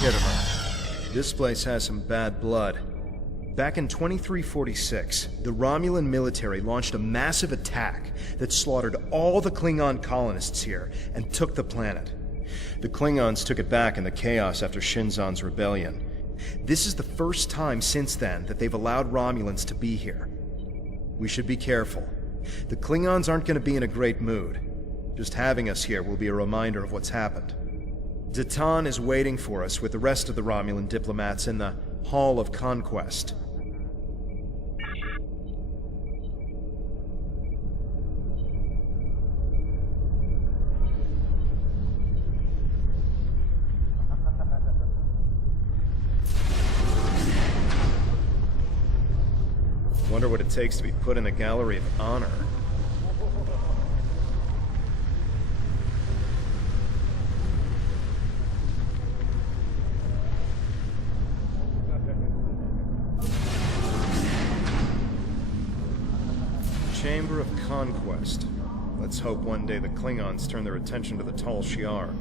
Kittimer. This place has some bad blood. Back in 2346, the Romulan military launched a massive attack that slaughtered all the Klingon colonists here and took the planet. The Klingons took it back in the chaos after Shinzon's rebellion. This is the first time since then that they've allowed Romulans to be here. We should be careful. The Klingons aren't going to be in a great mood. Just having us here will be a reminder of what's happened. Datan is waiting for us with the rest of the Romulan diplomats in the Hall of Conquest. Wonder what it takes to be put in the Gallery of Honor. Chamber of Conquest. Let's hope one day the Klingons turn their attention to the Tal Shiar.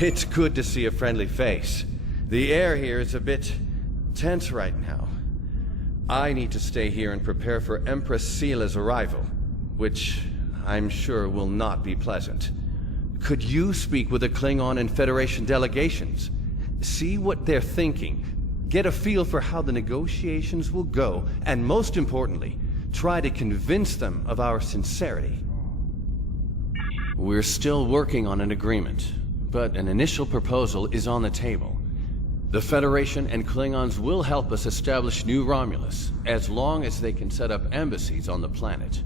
It's good to see a friendly face. The air here is a bit tense right now. I need to stay here and prepare for Empress Seela's arrival, which I'm sure will not be pleasant. Could you speak with the Klingon and Federation delegations? See what they're thinking, get a feel for how the negotiations will go, and most importantly, try to convince them of our sincerity. We're still working on an agreement, but an initial proposal is on the table. The Federation and Klingons will help us establish New Romulus, as long as they can set up embassies on the planet.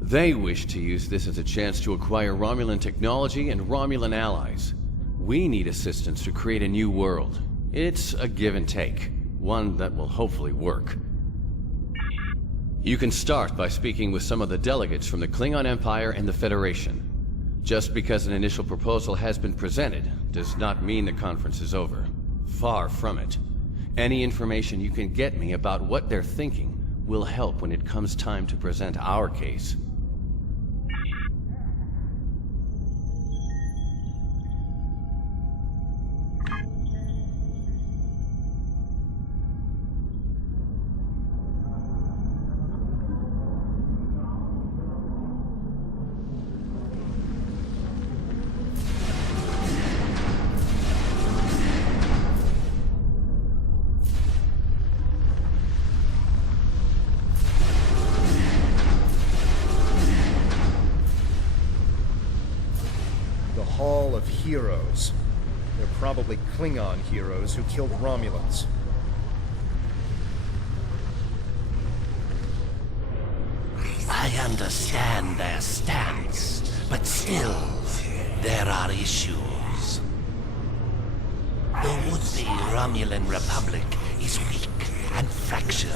They wish to use this as a chance to acquire Romulan technology and Romulan allies. We need assistance to create a new world. It's a give and take, one that will hopefully work. You can start by speaking with some of the delegates from the Klingon Empire and the Federation. Just because an initial proposal has been presented does not mean the conference is over. Far from it. Any information you can get me about what they're thinking will help when it comes time to present our case. Hall of Heroes. They're probably Klingon heroes who killed Romulans. I understand their stance, but still, there are issues. The would-be Romulan Republic is weak and fractured.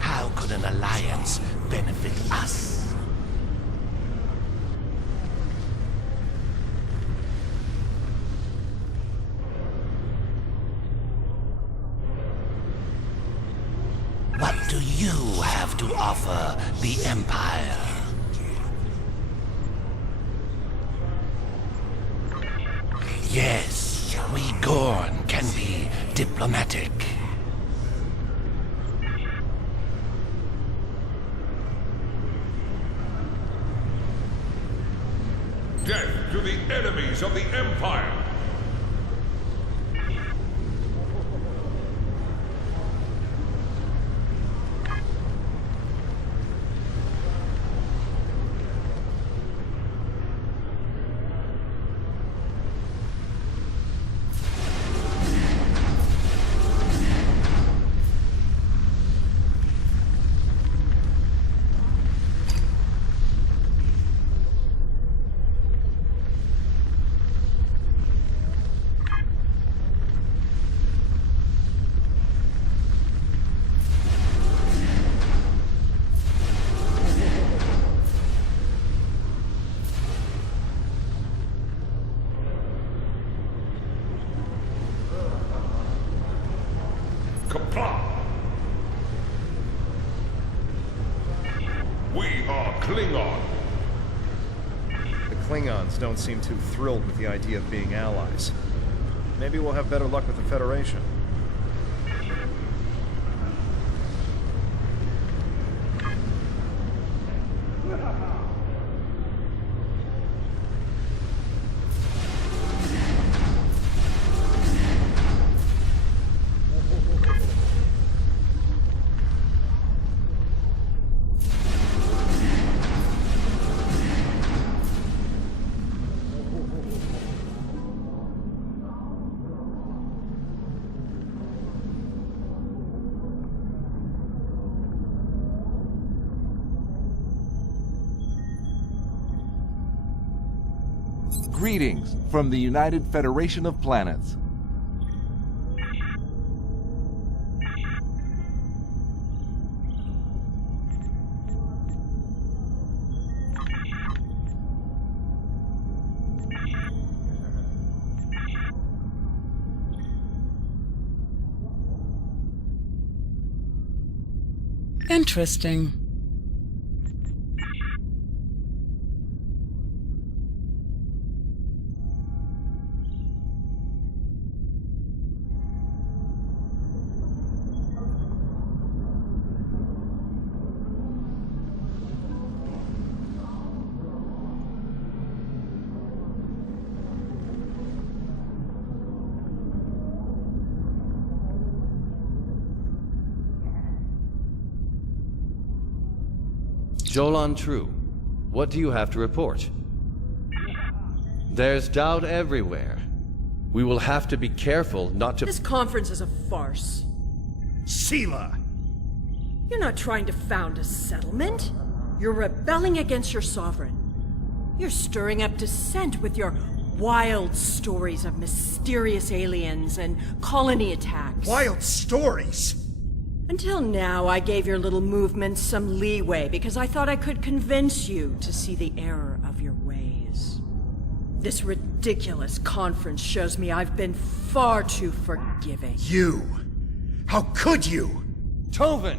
How could an alliance benefit us? What do you have to offer the Empire? Yes, we Gorn can be diplomatic. Death to the enemies of the Empire! Comply. We are Klingon. The Klingons don't seem too thrilled with the idea of being allies. Maybe we'll have better luck with the Federation. Greetings from the United Federation of Planets. Interesting. Jolan True, what do you have to report? There's doubt everywhere. We will have to be careful not to— This conference is a farce. Sela! You're not trying to found a settlement. You're rebelling against your sovereign. You're stirring up dissent with your wild stories of mysterious aliens and colony attacks. Wild stories! Until now, I gave your little movement some leeway because I thought I could convince you to see the error of your ways. This ridiculous conference shows me I've been far too forgiving. You! How could you? Tovin!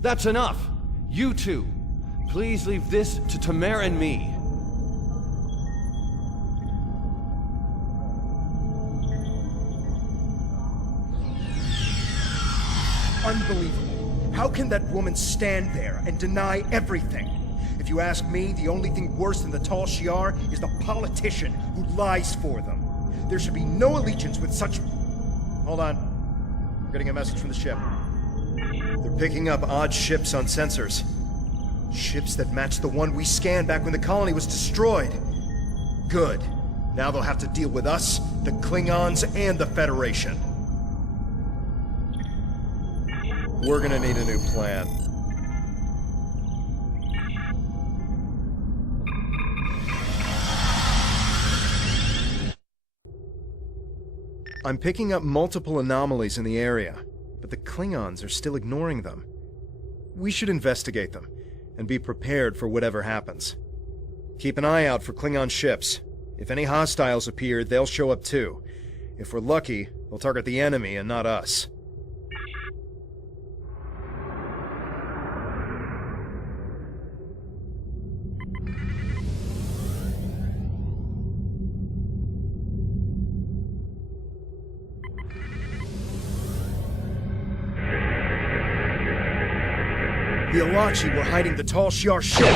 That's enough! You two, please leave this to Tamer and me. Unbelievable. How can that woman stand there and deny everything? If you ask me, the only thing worse than the Tal Shiar is the politician who lies for them. There should be no allegiance with such... Hold on. I'm getting a message from the ship. They're picking up odd ships on sensors. Ships that match the one we scanned back when the colony was destroyed. Good. Now they'll have to deal with us, the Klingons, and the Federation. We're gonna need a new plan. I'm picking up multiple anomalies in the area, but the Klingons are still ignoring them. We should investigate them, and be prepared for whatever happens. Keep an eye out for Klingon ships. If any hostiles appear, they'll show up too. If we're lucky, they'll target the enemy and not us. The Alachi were hiding the Tal Shiar ship!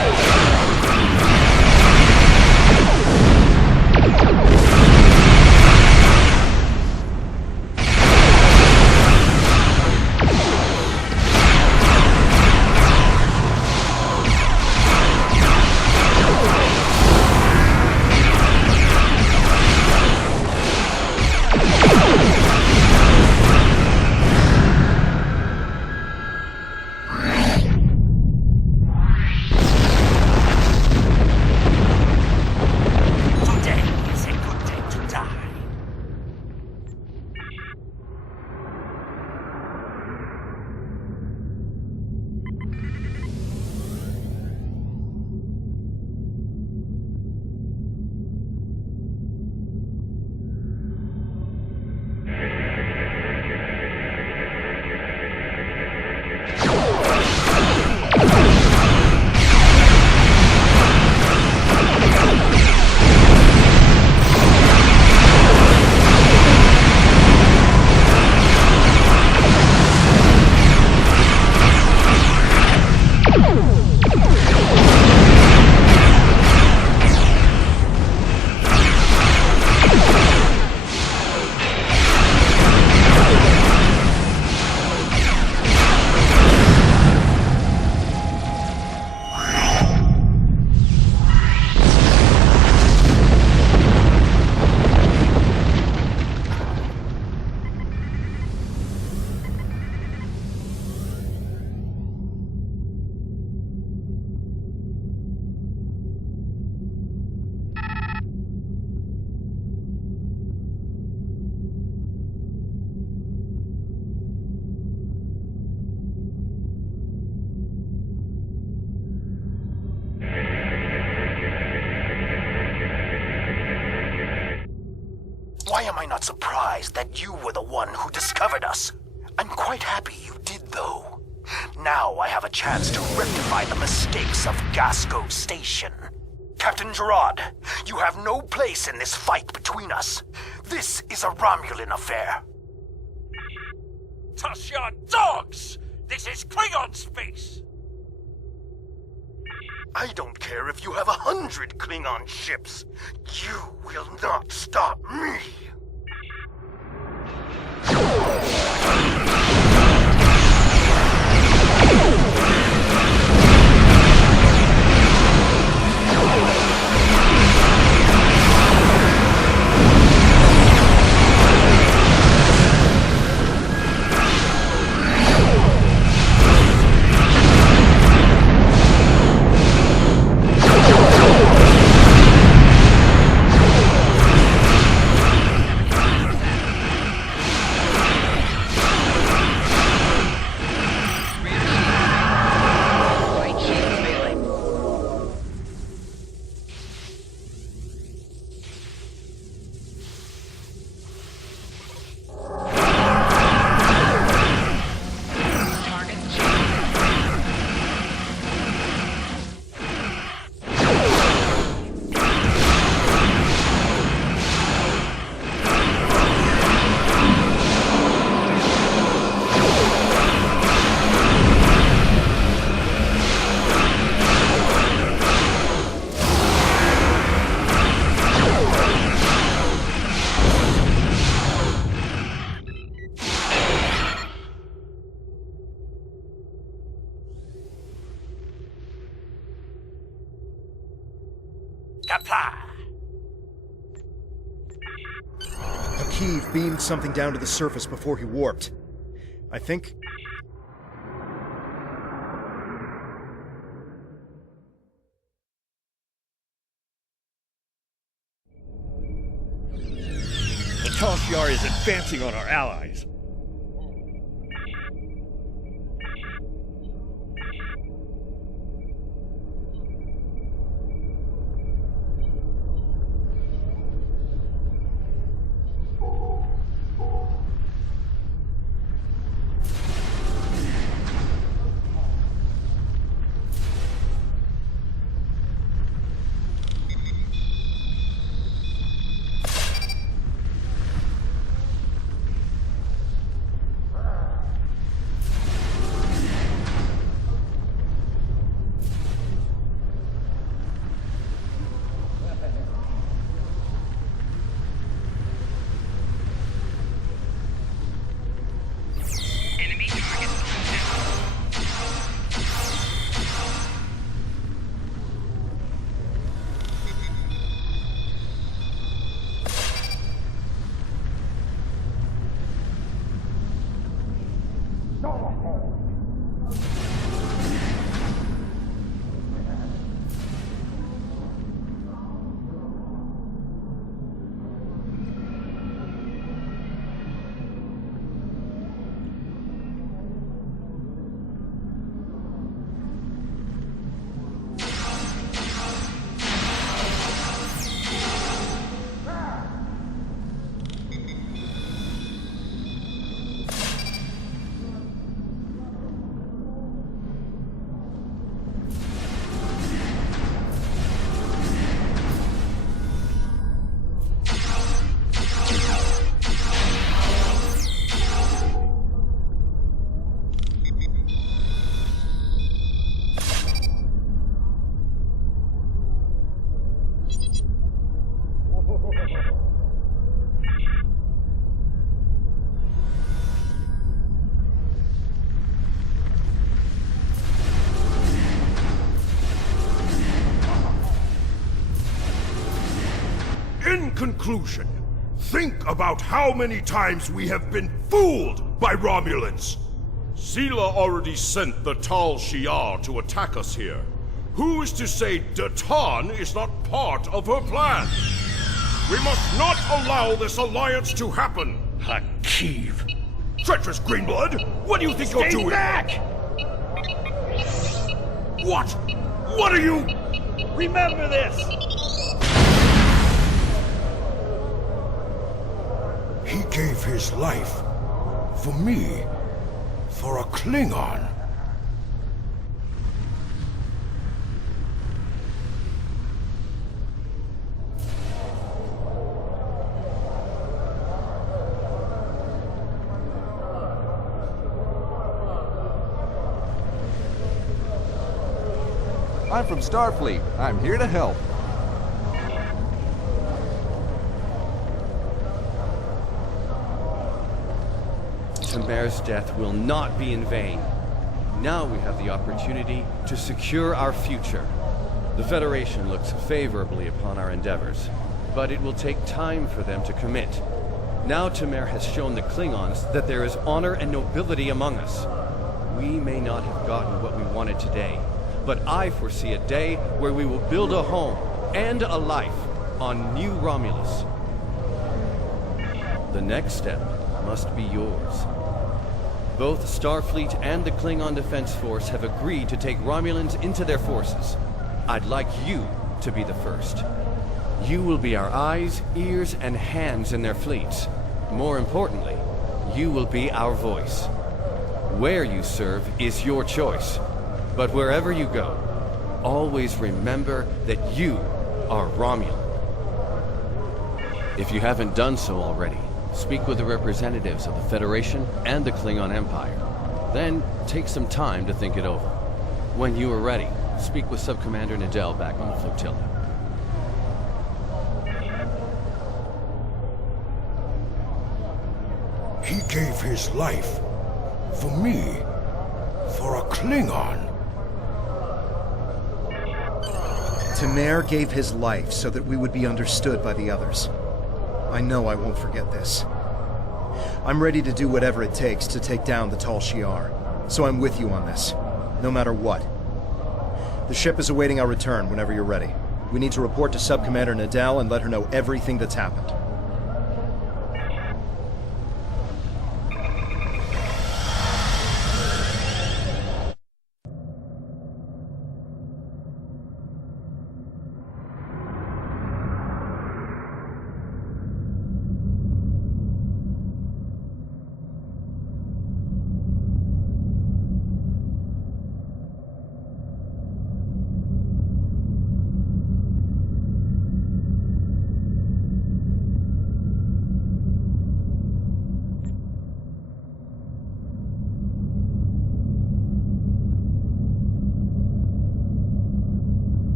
realized that you were the one who discovered us. I'm quite happy you did, though. Now I have a chance to rectify the mistakes of Gasco Station. Captain Gerard, you have no place in this fight between us. This is a Romulan affair. Toss your dogs! This is Klingon space! I don't care if you have 100 Klingon ships. You will not stop me! Akiv beamed something down to the surface before he warped. I think... The Tashyar is advancing on our allies. In conclusion, think about how many times we have been fooled by Romulans. Sela already sent the Tal Shiar to attack us here. Who's to say Datan is not part of her plan? We must not allow this alliance to happen. Akiv. Treacherous Greenblood, what do you think you're doing? Back! What? What are you? Remember this! He gave his life. For me. For a Klingon. I'm from Starfleet. I'm here to help. Tamer's death will not be in vain. Now we have the opportunity to secure our future. The Federation looks favorably upon our endeavors, but it will take time for them to commit. Now Tamer has shown the Klingons that there is honor and nobility among us. We may not have gotten what we wanted today, but I foresee a day where we will build a home and a life on New Romulus. The next step must be yours. Both Starfleet and the Klingon Defense Force have agreed to take Romulans into their forces. I'd like you to be the first. You will be our eyes, ears, and hands in their fleets. More importantly, you will be our voice. Where you serve is your choice. But wherever you go, always remember that you are Romulan. If you haven't done so already, speak with the representatives of the Federation and the Klingon Empire. Then, take some time to think it over. When you are ready, speak with Subcommander Nadell back on the flotilla. He gave his life. For me. For a Klingon. Tamer gave his life so that we would be understood by the others. I know I won't forget this. I'm ready to do whatever it takes to take down the Tal Shiar, so I'm with you on this, no matter what. The ship is awaiting our return whenever you're ready. We need to report to Subcommander Nadell and let her know everything that's happened.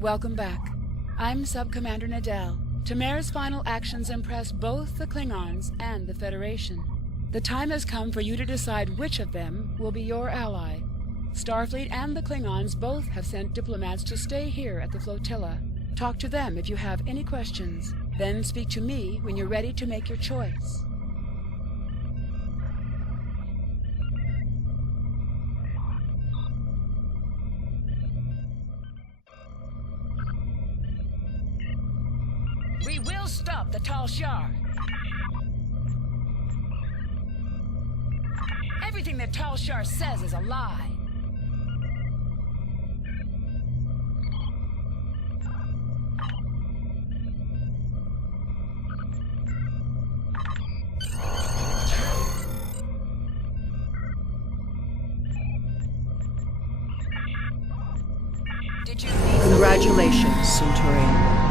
Welcome back. I'm Subcommander Nadell. Tamer's final actions impressed both the Klingons and the Federation. The time has come for you to decide which of them will be your ally. Starfleet and the Klingons both have sent diplomats to stay here at the flotilla. Talk to them if you have any questions. Then speak to me when you're ready to make your choice. We will stop the Tal Shiar. Everything that Tal Shiar says is a lie. Did you need Congratulations, Centurion.